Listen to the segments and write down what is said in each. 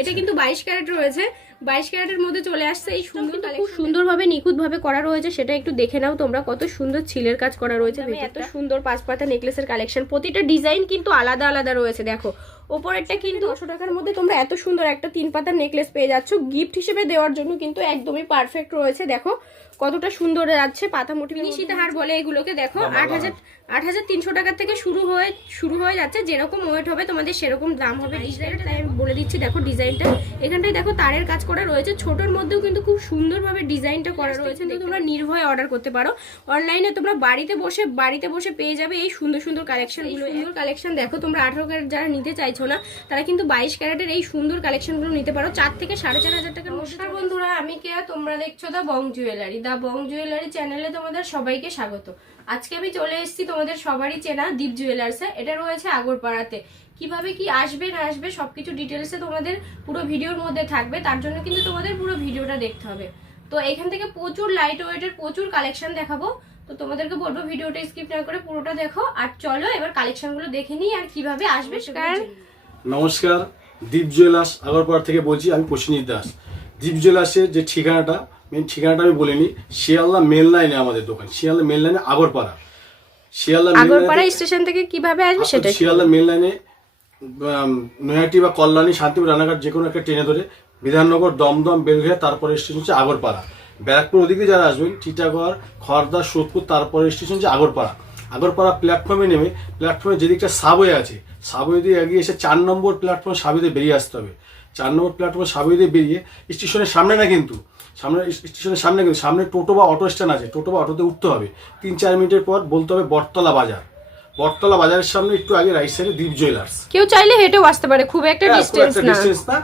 এটা কিন্তু বাইশ ক্যারেট রয়েছে। বাইশ ক্যারেটের মধ্যে চলে আসছে এই সুন্দর খুব সুন্দরভাবে নিখুঁতভাবে করা রয়েছে সেটা একটু দেখে নাও তোমরা কত সুন্দর ছিলের কাজ করা রয়েছে এত সুন্দর পাঁচ পাতা নেকলেসের কালেকশন প্রতিটা ডিজাইন কিন্তু আলাদা আলাদা রয়েছে দেখো। ওপরেরটা কিন্তু নশো টাকার মধ্যে তোমরা এত সুন্দর একটা তিন পাতার নেকলেস পেয়ে যাচ্ছ। গিফট হিসেবে দেওয়ার জন্য কিন্তু একদমই পারফেক্ট রয়েছে। দেখো কতটা সুন্দর যাচ্ছে পাতা মোটি সীতাহার বলে এগুলোকে দেখো আট হাজার আট হাজার তিনশো টাকা থেকে শুরু হয়ে শুরু হয়ে যাচ্ছে। যেরকম ওয়েট হবে তোমাদের সেরকম দাম হবে। ডিজাইনটা তাই আমি বলে দিচ্ছি দেখো ডিজাইনটা এখানটায় দেখো তারের কাজ করা রয়েছে। ছোটোর মধ্যেও কিন্তু খুব সুন্দরভাবে ডিজাইনটা করা রয়েছে। তো তোমরা নির্ভয়ে অর্ডার করতে পারো। অনলাইনে তোমরা বাড়িতে বসে বাড়িতে বসে পেয়ে যাবে এই সুন্দর সুন্দর কালেকশনগুলো সুন্দর কালেকশন দেখো তোমরা। আঠারো যারা নিতে চাইছো না। তারা কিন্তু বাইশ ক্যারেটের এই সুন্দর কালেকশনগুলো নিতে পারো। চার থেকে সাড়ে চার হাজার টাকার নমস্কার বন্ধুরা আমি কে তোমরা দেখছ দা বং জুয়েলারি দা বং জুয়েলারি চ্যানেলে তোমাদের সবাইকে স্বাগত। আজকে আমি চলে এসেছি তোমাদের সবারই চেনা দীপ জুয়েলার্সে এটা রয়েছে আগরপাড়াতে। কীভাবে কি আসবে না আসবে সবকিছু ডিটেলসে তোমাদের পুরো ভিডিওর মধ্যে থাকবে। তার জন্য কিন্তু তোমাদের পুরো ভিডিওটা দেখতে হবে। তো এখান থেকে প্রচুর লাইট ওয়েটের প্রচুর কালেকশন দেখাবো। তো তোমাদেরকে বলব ভিডিওটা স্কিপ না করে পুরোটা দেখো। আর চলো এবার কালেকশনগুলো দেখে নিই আর কীভাবে আসবে সেটা নমস্কার দীপ জুয়েলার্স আগরপাড়া থেকে বলছি আমি প্রসেনজিৎ দাস। দীপ জুয়েলার্সের যে ঠিকানাটা মেন ঠিকানাটা আমি বলিনি শিয়ালদা মেল লাইনে আমাদের দোকান শিয়ালদা মেল লাইনে আগরপাড়া। শিয়ালদা আগরপাড়া স্টেশন থেকে কীভাবে আসবে সেটা শিয়ালদা মেল লাইনে নৈহাটি বা কল্যাণী শান্তিপুর রানাঘাট যে কোনো একটা ট্রেনে ধরে বিধাননগর দমদম বেলঘিয়া তারপরে স্টেশন হচ্ছে আগরপাড়া। ব্যারাকপুর ওদিকে যারা আসবেন টিটাগড় খড়দা সোদপুর তারপরে স্টেশন হচ্ছে আগরপাড়া। আগরপাড়া প্ল্যাটফর্মে নেমে প্ল্যাটফর্মে যেদিকটা সাবওয়ে আছে সাবওয়ে দিয়ে এগিয়ে এসে চার নম্বর প্ল্যাটফর্ম সাবওয়ে দিয়ে বেরিয়ে আসতে হবে। চার নম্বর প্ল্যাটফর্ম সাবওয়ে দিয়ে বেরিয়ে স্টেশনের সামনে না কিন্তু সামনে স্টেশনের সামনে কিন্তু সামনে টোটো বা অটো স্ট্যান্ড আছে টোটো বা অটোতে উঠতে হবে। তিন চার মিনিটের পর বলতে হবে বটতলা বাজার। বটতলা বাজারের সামনে একটু আগে রাইট সাইডে দীপ জুয়েলার্স কেউ চাইলে হেঁটেও আসতে পারে খুব একটা হ্যাঁ, ডিস্টেন্স না।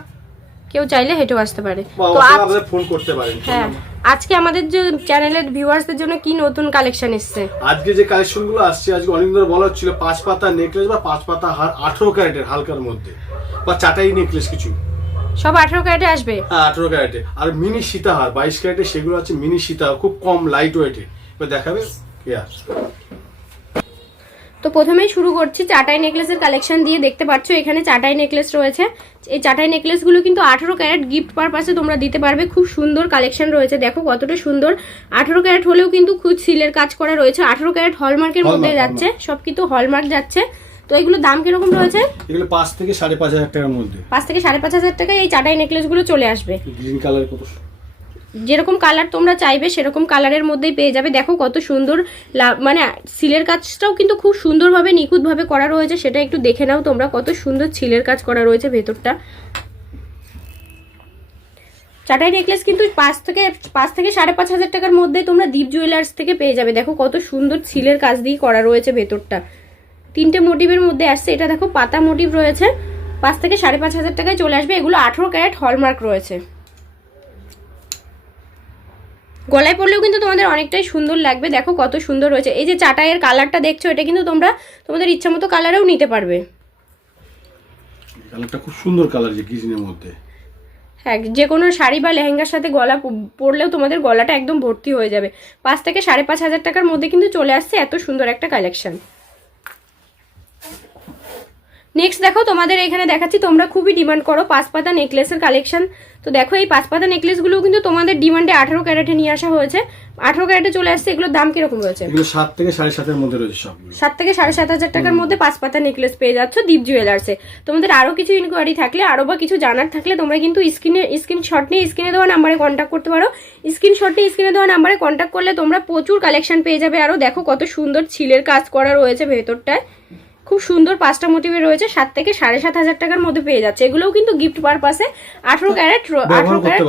কেউ চাইলে হেঁটেও আসতে পারে। তো আমাদের ফোন করতে পারেন হ্যাঁ। আজকে আমাদের যে চ্যানেলের ভিউয়ার্সদের জন্য কি নতুন কালেকশন এসছে? আজকে যে কালেকশনগুলো আসছে আজকে অনেক ধরে বলা হচ্ছিল পাঁচ পাতা নেকলেস বা পাঁচ পাতা হার আঠেরো ক্যারেটের হালকার মধ্যে বা চাটাই নেকলেস কিছু। সব আঠেরো ক্যারেটে আসবে? হ্যাঁ আঠেরো ক্যারেটে। আর মিনি সীতাহার বাইশ ক্যারেটে সেগুলো আছে মিনি সীতাহার খুব কম লাইট ওয়েটে এবার দেখাবে তো প্রথমেই শুরু করছি চাটাই নেকলেসের কালেকশন দিয়ে। দেখতে পাচ্ছ এখানে চাটাই নেকলেস রয়েছে। এই চাটাই নেকলেসগুলো কিন্তু আঠারো ক্যারেট গিফট পারপাসে তোমরা দিতে পারবে। খুব সুন্দর কালেকশন রয়েছে। দেখো কতটা সুন্দর। আঠারো ক্যারেট হলেও কিন্তু খুব সিলের কাজ করা রয়েছে। আঠারো ক্যারেট হলমার্কের মধ্যে যাচ্ছে। সব কিন্তু হলমার্ক যাচ্ছে। তো এগুলো দাম কীরকম রয়েছে? এগুলো পাঁচ থেকে সাড়ে পাঁচ হাজার টাকার মধ্যে। পাঁচ থেকে সাড়ে পাঁচ হাজার টাকায় এই চাটাই নেকলেসগুলো চলে আসবে। গ্রিন কালার কত যেরকম কালার তোমরা চাইবে, সেরকম কালারের মধ্যেই পেয়ে যাবে। দেখো কত সুন্দর মানে সিলের কাজটাও কিন্তু খুব সুন্দরভাবে, নিখুঁতভাবে করা রয়েছে। সেটা একটু দেখে নাও তোমরা, কত সুন্দর সিলের কাজ করা রয়েছে ভেতরটা। চাটাই নেকলেস কিন্তু পাঁচ থেকে পাঁচ থেকে সাড়ে পাঁচ হাজার টাকার মধ্যে তোমরা দীপ জুয়েলার্স থেকে পেয়ে যাবে। দেখো কত সুন্দর সিলের কাজ দিয়ে করা রয়েছে ভেতরটা। তিনটে মোটিভের মধ্যে আসছে। এটা দেখো, পাতা মোটিভ রয়েছে। পাঁচ থেকে সাড়ে পাঁচ হাজার টাকায় চলে আসবে। এগুলো আঠেরো ক্যারেট হলমার্ক রয়েছে। গলায় পরলেও কিন্তু তোমাদের অনেকটাই সুন্দর লাগবে। দেখো কত সুন্দর হয়েছে। এই যে চাটাইয়ের কালারটা দেখছ এটা কিন্তু তোমরা তোমাদের ইচ্ছা মতো কালারেও নিতে পারবে। কালারটা খুব সুন্দর কালার যে গ্রিনের মধ্যে। হ্যাঁ যে কোনো শাড়ি বা লেহেঙ্গার সাথে গলা পরলেও তোমাদের গলাটা একদম ভর্তি হয়ে যাবে। পাঁচ থেকে সাড়ে পাঁচ হাজার টাকার মধ্যে কিন্তু চলে আসছে এত সুন্দর একটা কালেকশন নেক্সট দেখো তোমাদের এখানে দেখাচ্ছি তোমরা খুবই ডিমান্ড করো পাঁচ পাতা নেকলেসের কালেকশন তো দেখো এই পাঁচ পাতা নেকলেসগুলো কিন্তু তোমাদের ডিমান্ডে আঠারো ক্যারেটে নিয়ে আসা হয়েছে। আঠারো ক্যারেটে চলে আসছে এগুলোর দাম কীরকম রয়েছে? সাত থেকে সাড়ে সাতের মধ্যে রয়েছে সাত থেকে সাড়ে সাত হাজার টাকার মধ্যে পাঁচ পাতা নেকলেস পেয়ে যাচ্ছ দীপ জুয়েলার্সে তোমাদের আরও কিছু ইনকোয়ারি থাকলে আরও বা কিছু জানার থাকলে তোমরা কিন্তু স্ক্রিনে স্ক্রিনশট নিয়ে স্ক্রিনে দেওয়া নাম্বারে কন্ট্যাক্ট করতে পারো। স্ক্রিনশট নিয়ে স্ক্রিনে দেওয়া নাম্বারে কন্ট্যাক্ট করলে তোমরা প্রচুর কালেকশন পেয়ে যাবে। আরও দেখো কত সুন্দর ছিলের কাজ করা রয়েছে ভেতরটায়। খুব সুন্দর পাঁচটা মোটিভে রয়েছে সাত থেকে সাড়ে সাত হাজার টাকার মধ্যে পেয়ে যাচ্ছে। এগুলোও কিন্তু গিফট পারপাসে আঠেরো ক্যারেট আঠারো ক্যারেট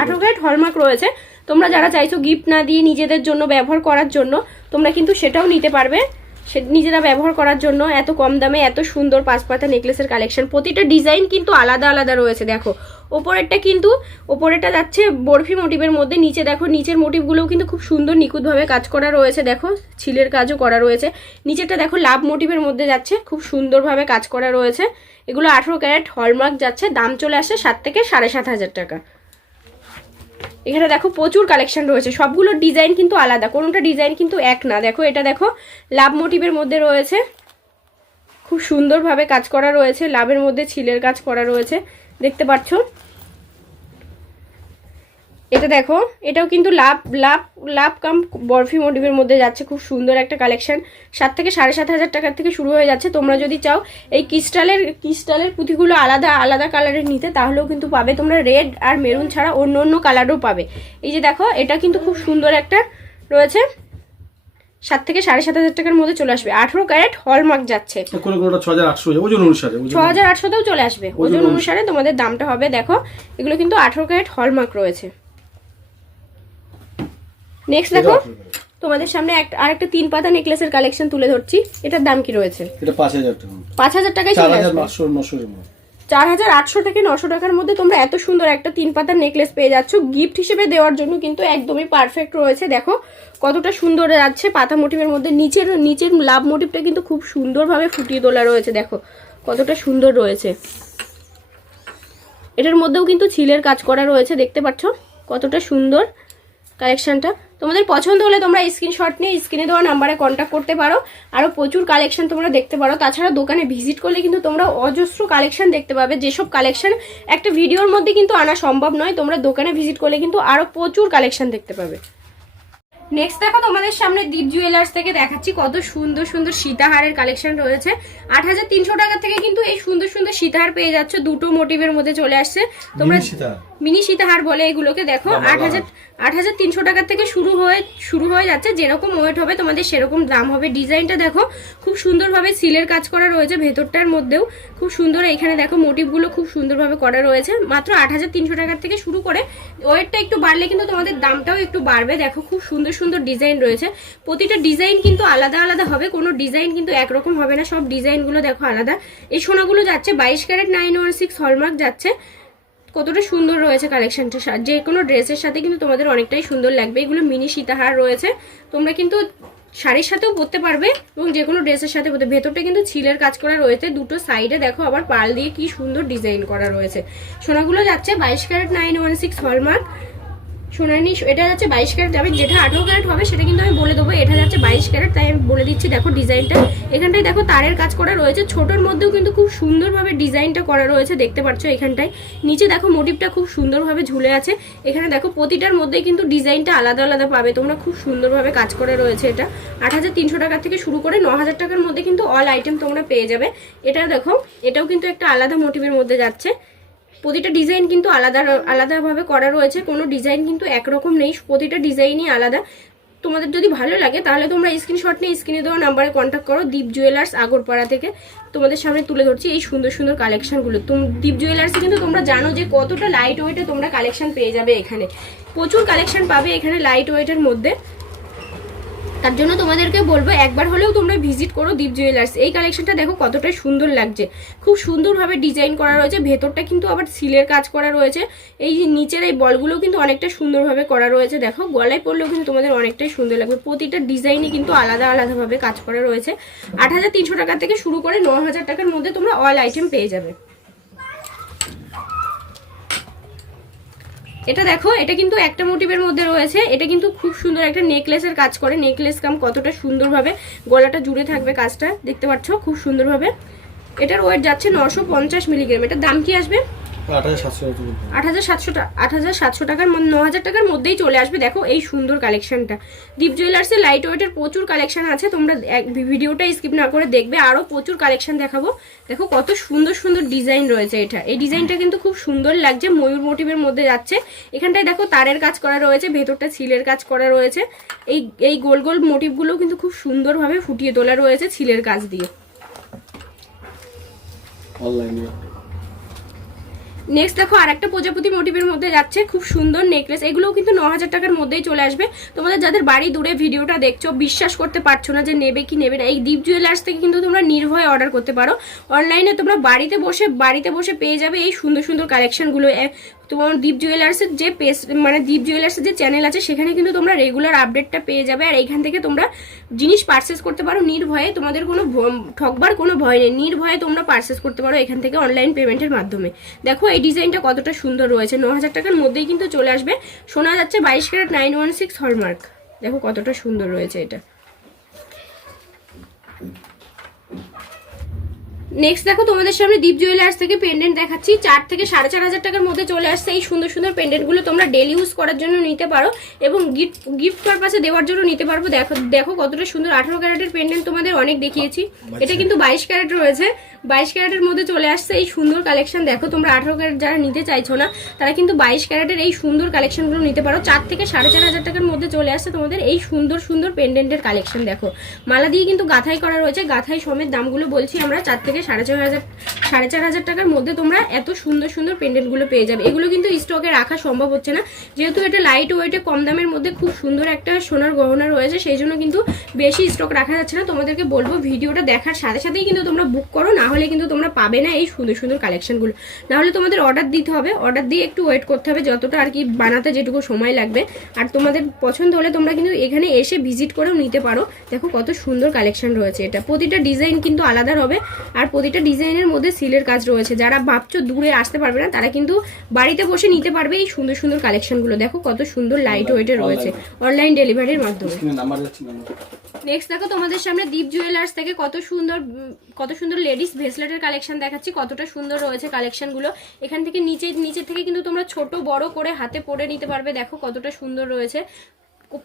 আঠারো ক্যারেট। হলমার্ক রয়েছে। তোমরা যারা চাইছো গিফট না দিয়ে নিজেদের জন্য ব্যবহার করার জন্য তোমরা কিন্তু সেটাও নিতে পারবে। সে নিজেরা ব্যবহার করার জন্য এত কম দামে এত সুন্দর পাঁচ পাতা নেকলেসের কালেকশন। প্রতিটা ডিজাইন কিন্তু আলাদা আলাদা রয়েছে, দেখো। ওপরেরটা কিন্তু, ওপরেরটা যাচ্ছে বরফি মোটিভের মধ্যে, নিচে দেখো, নিচের মোটিভগুলোও কিন্তু খুব সুন্দর নিখুঁতভাবে কাজ করা রয়েছে, দেখো। ছিলের কাজও করা রয়েছে। নিচেরটা দেখো, লাভ মোটিভের মধ্যে যাচ্ছে, খুব সুন্দরভাবে কাজ করা রয়েছে। এগুলো আঠেরো ক্যারেট, হলমার্ক যাচ্ছে, দাম চলে আসে সাত থেকে সাড়ে সাত হাজার টাকা। এখানে দেখো প্রচুর কালেকশন রয়েছে। সবগুলো ডিজাইন কিন্তু আলাদা। কোনোটা ডিজাইন কিন্তু এক না। দেখো, এটা দেখো, লাভ মোটিভের মধ্যে রয়েছে। খুব সুন্দরভাবে কাজ করা রয়েছে। লাভের মধ্যে ছিলের কাজ করা রয়েছে। দেখতে পাচ্ছ? এটা দেখো এটাও কিন্তু লাভ লাভ লাভ কাম বরফি মোটিভের মধ্যে যাচ্ছে। খুব সুন্দর একটা কালেকশন। সাত থেকে সাড়ে সাত হাজার টাকার থেকে শুরু হয়ে যাচ্ছে। তোমরা যদি চাও এই ক্রিস্টালের ক্রিস্টালের পুঁথিগুলো আলাদা আলাদা কালারের নিতে তাহলেও কিন্তু পাবে। তোমরা রেড আর মেরুন ছাড়া অন্য অন্য কালারও পাবে। এই যে দেখো এটা কিন্তু খুব সুন্দর একটা রয়েছে। সাত থেকে সাড়ে সাত হাজার টাকার মধ্যে চলে আসবে। আঠেরো ক্যারেট হলমার্ক যাচ্ছে। ছ হাজার আটশোতেও চলে আসবে। ওজন অনুসারে তোমাদের দামটা হবে দেখো এগুলো কিন্তু আঠেরো ক্যারেট হলমার্ক রয়েছে। নেক্সট দেখো। তোমাদের সামনে একটা আরেকটা তিন পাতা নেকলেসের কালেকশন তুলে ধরছি। এটার দাম কি রয়েছে? এটা পাঁচ হাজার টাকা। পাঁচ হাজার টাকায় চার চলে আসবে। চার হাজার আটশো থেকে নশো টাকার মধ্যে তোমরা এত সুন্দর একটা তিন পাতার নেকলেস পেয়ে যাচ্ছ। গিফট হিসেবে দেওয়ার জন্য কিন্তু একদমই পারফেক্ট রয়েছে। দেখো কতটা সুন্দর যাচ্ছে। পাতা মোটিভের মধ্যে নিচের নিচের লাভ মোটিভটা কিন্তু খুব সুন্দরভাবে ফুটিয়ে তোলা রয়েছে। দেখো কতটা সুন্দর রয়েছে। এটার মধ্যেও কিন্তু ছিলের কাজ করা রয়েছে। দেখতে পাচ্ছ কতটা সুন্দর। কালেকশনটা। তোমাদের পছন্দ হলে তোমরা স্ক্রিনশট নিয়ে স্ক্রিনে দেওয়া নাম্বারে কন্ট্যাক্ট করতে পারো। আরও প্রচুর কালেকশন তোমরা দেখতে পারো। তাছাড়া দোকানে ভিজিট করলে কিন্তু তোমরা অজস্র কালেকশন দেখতে পাবে। যেসব কালেকশন একটা ভিডিওর মধ্যে কিন্তু আনা সম্ভব নয় তোমরা দোকানে ভিজিট করলে কিন্তু আরও প্রচুর কালেকশন দেখতে পাবে। নেক্সট দেখো তোমাদের সামনে দীপ জুয়েলার্স থেকে দেখাচ্ছি কত সুন্দর সুন্দর সীতাহারের কালেকশন রয়েছে। আট হাজার তিনশো টাকা থেকে কিন্তু এই সুন্দর সুন্দর সীতাহার পেয়ে যাচ্ছে। দুটো মোটিভের মধ্যে চলে আসছে। তোমরা মিনি সীতাহার বলে এগুলোকে দেখো আট হাজার আট হাজার তিনশো টাকার থেকে শুরু হয়ে শুরু হয়ে যাচ্ছে যেরকম ওয়েট হবে তোমাদের সেরকম দাম হবে। ডিজাইনটা দেখো খুব সুন্দরভাবে সিলের কাজ করা রয়েছে ভেতরটার মধ্যেও খুব সুন্দর এখানে দেখো মোটিভগুলো খুব সুন্দরভাবে করা রয়েছে। মাত্র আট হাজার তিনশো টাকার থেকে শুরু করে ওয়েটটা একটু বাড়লে কিন্তু তোমাদের দামটাও একটু বাড়বে। দেখো খুব সুন্দর সুন্দর ডিজাইন রয়েছে। প্রতিটা ডিজাইন কিন্তু আলাদা আলাদা হবে কোনো ডিজাইন কিন্তু একরকম হবে না সব ডিজাইনগুলো দেখো আলাদা। এই সোনাগুলো যাচ্ছে বাইশ carat nine one six hallmark যাচ্ছে। কতটা সুন্দর রয়েছে কালেকশনটা যে কোনো ড্রেসের সাথে কিন্তু তোমাদের অনেকটাই সুন্দর লাগবে। এগুলো মিনি সীতাহার রয়েছে। তোমরা কিন্তু শাড়ির সাথেও পরতে পারবে এবং যে কোনো ড্রেসের সাথে পরতে ভেতরটা কিন্তু ছিলের কাজ করা রয়েছে। দুটো সাইডে দেখো আবার পাল দিয়ে কি সুন্দর ডিজাইন করা রয়েছে। সোনাগুলো যাচ্ছে বাইশ carat nine one six hallmark Sonani এটা যাচ্ছে বাইশ ক্যারেট। আমি যেটা আঠেরো ক্যারেট হবে, সেটা কিন্তু আমি বলে দেবো। এটা যাচ্ছে বাইশ ক্যারেট, তাই আমি বলে দিচ্ছি, দেখো ডিজাইনটা। এখানটায় দেখো তারের কাজ করা রয়েছে। ছোটোর মধ্যেও কিন্তু খুব সুন্দরভাবে ডিজাইনটা করা রয়েছে, দেখতে পাচ্ছ এখানটায়। নিচে দেখো মোটিভটা খুব সুন্দরভাবে ঝুলে আছে। এখানে দেখো প্রতিটার মধ্যেই কিন্তু ডিজাইনটা আলাদা আলাদা পাবে। তোমরা খুব সুন্দরভাবে কাজ করে রয়েছে এটা। আট হাজার তিনশো টাকা থেকে শুরু করে ন হাজার টাকার মধ্যে কিন্তু অল আইটেম তোমরা পেয়ে যাবে। এটা দেখো, এটাও কিন্তু একটা আলাদা মোটিভের মধ্যে যাচ্ছে। প্রতিটা ডিজাইন কিন্তু আলাদা আলাদাভাবে করা রয়েছে, কোনো ডিজাইন কিন্তু একরকম নেই, প্রতিটা ডিজাইনই আলাদা। তোমাদের যদি ভালো লাগে, তাহলে তোমরা স্ক্রিনশট নিয়ে স্ক্রিনে দেওয়া নাম্বারে কন্ট্যাক্ট করো দীপ জুয়েলার্স আগরপাড়া থেকে। তোমাদের সামনে তুলে ধরছি এই সুন্দর সুন্দর কালেকশনগুলো তুমি দীপ জুয়েলার্সে কিন্তু তোমরা জানো যে কতটা লাইট ওয়েটে তোমরা কালেকশন পেয়ে যাবে এখানে। প্রচুর কালেকশন পাবে এখানে লাইট ওয়েটের মধ্যে। তার জন্য তোমাদেরকে বলব, একবার হলেও তোমরা ভিজিট করো দীপ জুয়েলার্স এই কালেকশনটা দেখো কতটা সুন্দর লাগছে। খুব সুন্দরভাবে ডিজাইন করা রয়েছে, ভেতরটা কিন্তু আবার সিলের কাজ করা রয়েছে। এই যে নিচের এই বলগুলো কিন্তু অনেকটা সুন্দরভাবে করা রয়েছে। দেখো, গলায় পড়লেও কিন্তু তোমাদের অনেকটাই সুন্দর লাগবে। প্রতিটা ডিজাইনই কিন্তু আলাদা আলাদাভাবে কাজ করা রয়েছে। আট হাজার তিনশো টাকা থেকে শুরু করে ন হাজার টাকার মধ্যে তোমরা অল আইটেম পেয়ে যাবে। এটা দেখো, এটা কিন্তু একটা মোটিভের মধ্যে রয়েছে। এটা কিন্তু খুব সুন্দর একটা নেকলেসের কাজ করে। নেকলেস কাম কতটা সুন্দরভাবে গলাটা জুড়ে থাকবে কাজটা, দেখতে পাচ্ছ? খুব সুন্দরভাবে। এটার ওয়েট যাচ্ছে নশো মিলিগ্রাম এটার দাম কি আসবে? আট হাজার সাতশো আট হাজার সাতশো টাকার ন হাজার টাকার মধ্যেই চলে আসবে। দেখো এই সুন্দর কালেকশনটা দীপ জুয়েলার্সের লাইট ওয়েটের প্রচুর কালেকশন আছে। তোমরা ভিডিওটা স্কিপ না করে দেখবে। আরও প্রচুর কালেকশন দেখাবো। দেখো কত সুন্দর সুন্দর ডিজাইন রয়েছে এটা। এই ডিজাইনটা কিন্তু খুব সুন্দর লাগছে। ময়ূর মোটিভের মধ্যে যাচ্ছে। এখানটায় দেখো তারের কাজ করা রয়েছে। ভেতরটা ছিলের কাজ করা রয়েছে। এই এই গোল গোল মোটিভগুলো কিন্তু খুব সুন্দরভাবে ফুটিয়ে তোলা রয়েছে ছিলের কাজ দিয়ে। অনলাইনে নেক্সট দেখো, আরেকটা প্রজাপতি মোটিভের মধ্যে যাচ্ছে, খুব সুন্দর নেকলেস এগুলোও কিন্তু ন হাজার টাকার মধ্যেই চলে আসবে। তোমাদের যাদের বাড়ি দূরে ভিডিওটা দেখছ, বিশ্বাস করতে পারছ না যে নেবে কি নেবে না। এই দীপ জুয়েলার্স থেকে কিন্তু তোমরা নির্ভয়ে অর্ডার করতে পারো। অনলাইনে তোমরা বাড়িতে বসে বাড়িতে বসে পেয়ে যাবে এই সুন্দর সুন্দর কালেকশনগুলো তোমার দীপ জুয়েলার্সের যে পেজ মানে দীপ জুয়েলার্সের যে চ্যানেল আছে, সেখানে কিন্তু তোমরা রেগুলার আপডেটটা পেয়ে যাবে। আর এইখান থেকে তোমরা জিনিস পারচেস করতে পারো। নির্ভয়ে তোমাদের কোনো ঠকবার কোনো ভয় নেই। নির্ভয়ে তোমরা পারচেস করতে পারো এখান থেকে অনলাইন পেমেন্টের মাধ্যমে। দেখো, এই ডিজাইনটা কতটা সুন্দর রয়েছে। ন হাজার টাকার মধ্যেই কিন্তু চলে আসবে। শোনা যাচ্ছে বাইশ carat nine one six hallmark দেখো কতটা সুন্দর রয়েছে এটা। নেক্সট দেখো তোমাদের সামনে দীপ জুয়েলার্স থেকে পেন্ডেন্ট দেখাচ্ছি। চার থেকে সাড়ে চার হাজার টাকার মধ্যে চলে আসছে এই সুন্দর সুন্দর পেন্ডেন্টগুলো তোমরা ডেলি ইউজ করার জন্য নিতে পারো এবং গিফট গিফট পারপাসে দেওয়ার জন্য নিতে পারব। দেখো দেখো কতটা সুন্দর আঠারো ক্যারেটের পেন্ডেন্ট তোমাদের অনেক দেখিয়েছি। এটা কিন্তু বাইশ ক্যারেট রয়েছে। বাইশ ক্যারেটের মধ্যে চলে আসছে এই সুন্দর কালেকশন। দেখো তোমরা আঠারো ক্যারেট যারা নিতে চাইছো না, তারা কিন্তু বাইশ ক্যারেটের এই সুন্দর কালেকশনগুলো নিতে পারো। চার থেকে সাড়ে চার হাজার টাকার মধ্যে চলে আসছে তোমাদের এই সুন্দর সুন্দর পেন্ডেন্টের কালেকশন, দেখো। মালা দিয়ে কিন্তু গাথাই করা রয়েছে। গাথাই সমেত দামগুলো বলছি আমরা, চার থেকে সাড়ে চার হাজার সাড়ে চার হাজার টাকার মধ্যে তোমরা এত সুন্দর সুন্দর পেন্ডেন্টগুলো পেয়ে যাবে। এগুলো কিন্তু স্টকে রাখা সম্ভব হচ্ছে না। যেহেতু এটা লাইট ওয়েটে কম দামের মধ্যে খুব সুন্দর একটা সোনার গহনা রয়েছে, সেই জন্য কিন্তু বেশি স্টক রাখা যাচ্ছে না। তোমাদেরকে বলব, ভিডিওটা দেখার সাথে সাথেই কিন্তু তোমরা বুক করো, না হলে কিন্তু তোমরা পাবে না এই সুন্দর সুন্দর কালেকশনগুলো না হলে তোমাদের অর্ডার দিতে হবে। অর্ডার দিয়ে একটু ওয়েট করতে হবে, যতটা আর কি বানাতে যেটুকু সময় লাগবে। আর তোমাদের পছন্দ হলে তোমরা কিন্তু এখানে এসে ভিজিট করেও নিতে পারো। দেখো কত সুন্দর কালেকশন রয়েছে এটা। প্রতিটা ডিজাইন কিন্তু আলাদা হবে। আর প্রতিটা ডিজাইনের মধ্যে সিলের কাজ রয়েছে। যারা ভাবছ দূরে আসতে পারবে না তারা কিন্তু বাড়িতে বসে নিতে পারবে এই সুন্দর সুন্দর কালেকশনগুলো দেখো কত সুন্দর লাইট ওয়েটে রয়েছে অনলাইন ডেলিভারির মাধ্যমে। নেক্সট দেখো তোমাদের সামনে দীপ জুয়েলার্স থেকে কত সুন্দর কত সুন্দর লেডিস ভেসলেটের কালেকশন দেখাচ্ছি কতটা সুন্দর রয়েছে কালেকশনগুলো এখান থেকে নিচে নিচে থেকে কিন্তু তোমরা ছোট বড় করে হাতে পরে নিতে পারবে। দেখো কতটা সুন্দর রয়েছে।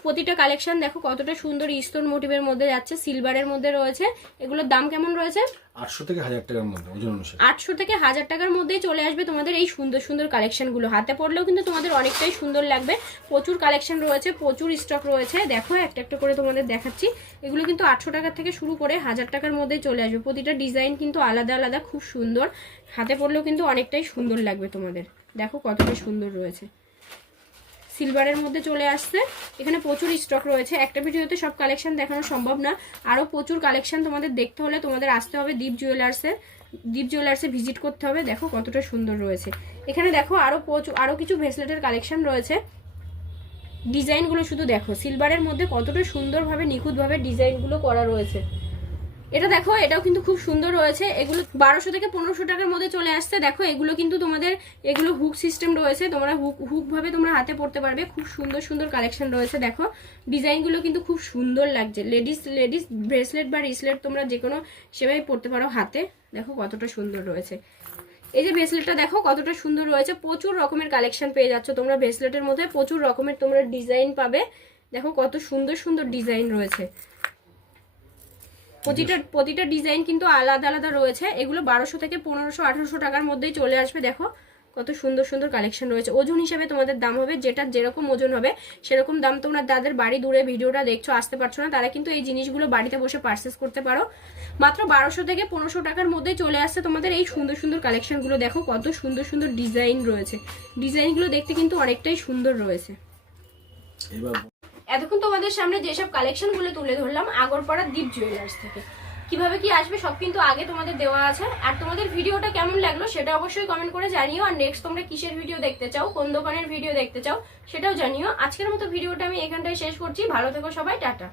প্রতিটা কালেকশন দেখো কতটা সুন্দর স্টোন মোটিভের মধ্যে যাচ্ছে সিলভারের মধ্যে রয়েছে। এগুলোর দাম কেমন রয়েছে? আটশো থেকে হাজার টাকার মধ্যে ওজন অনুসারে। আটশো থেকে হাজার টাকার মধ্যেই চলে আসবে তোমাদের এই সুন্দর সুন্দর কালেকশনগুলো হাতে পড়লেও কিন্তু তোমাদের অনেকটাই সুন্দর লাগবে। প্রচুর কালেকশন রয়েছে প্রচুর স্টক রয়েছে। দেখো একটা একটা করে তোমাদের দেখাচ্ছি। এগুলো কিন্তু আটশো টাকার থেকে শুরু করে হাজার টাকার মধ্যেই চলে আসবে। প্রতিটা ডিজাইন কিন্তু আলাদা আলাদা খুব সুন্দর। হাতে পড়লেও কিন্তু অনেকটাই সুন্দর লাগবে তোমাদের। দেখো কতটা সুন্দর রয়েছে। সিলভারের মধ্যে চলে আসছে। এখানে প্রচুর স্টক রয়েছে। একটা ভিডিওতে সব কালেকশন দেখানো সম্ভব না। আরও প্রচুর কালেকশন তোমাদের দেখতে হলে তোমাদের আসতে হবে দীপ জুয়েলার্সের দীপ জুয়েলার্সে ভিজিট করতে হবে। দেখো কতটা সুন্দর রয়েছে। এখানে দেখো আরও প্রচুর আরও কিছু ভেসলেটের কালেকশন রয়েছে। ডিজাইনগুলো শুধু দেখো। সিলভারের মধ্যে কতটা সুন্দরভাবে নিখুঁতভাবে ডিজাইনগুলো করা রয়েছে। এটা দেখো, এটাও কিন্তু খুব সুন্দর রয়েছে। এগুলো বারোশো থেকে পনেরোশো টাকার মধ্যে চলে আসছে। দেখো, এগুলো কিন্তু তোমাদের, এগুলো হুক সিস্টেম রয়েছে। তোমরা হুক হুক ভাবে তোমরা হাতে পড়তে পারবে। খুব সুন্দর সুন্দর কালেকশন রয়েছে, দেখো। ডিজাইনগুলো কিন্তু খুব সুন্দর লাগছে। লেডিস লেডিস ব্রেসলেট বা রিসলেট তোমরা যে কোনো সেভাবে পড়তে পারো হাতে। দেখো, কতটা সুন্দর রয়েছে। এই যে ব্রেসলেটটা দেখো, কতটা সুন্দর রয়েছে। প্রচুর রকমের কালেকশন পেয়ে যাচ্ছ তোমরা ব্রেসলেটের মধ্যে। প্রচুর রকমের তোমরা ডিজাইন পাবে। দেখো, কত সুন্দর সুন্দর ডিজাইন রয়েছে। প্রতিটা প্রতিটা ডিজাইন কিন্তু আলাদা আলাদা রয়েছে। এগুলো বারোশো থেকে পনেরোশো আঠারোশো টাকার মধ্যেই চলে আসবে দেখো। কত সুন্দর সুন্দর কালেকশন রয়েছে। ওজন হিসেবে তোমাদের দাম হবে যেটা যেরকম ওজন হবে সেরকম দাম তোমরা যাদের বাড়ি দূরে ভিডিওটা দেখছ আসতে পারছ না তারা কিন্তু এই জিনিসগুলো বাড়িতে বসে পারচেস করতে পারো। মাত্র বারোশো থেকে পনেরোশো টাকার মধ্যে চলে আসছে তোমাদের এই সুন্দর সুন্দর কালেকশনগুলো দেখো কত সুন্দর সুন্দর ডিজাইন রয়েছে। ডিজাইনগুলো দেখতে কিন্তু অনেকটাই সুন্দর রয়েছে। এতক্ষণ তোমাদের সামনে যেসব কালেকশনগুলো তুলে ধরলাম, আগরপাড়া দ্বীপ জুয়েলার্স থেকে। কীভাবে কি আসবে সব কিন্তু আগে তোমাদের দেওয়া আছে। আর তোমাদের ভিডিওটা কেমন লাগল সেটা অবশ্যই কমেন্ট করে জানিও। আর নেক্সট তোমরা কিসের ভিডিও দেখতে চাও, কোন দোকানের ভিডিও দেখতে চাও সেটাও জানিও। আজকের মতো ভিডিওটা আমি এখানটায় শেষ করছি। ভালো থেকো সবাই, টাটা।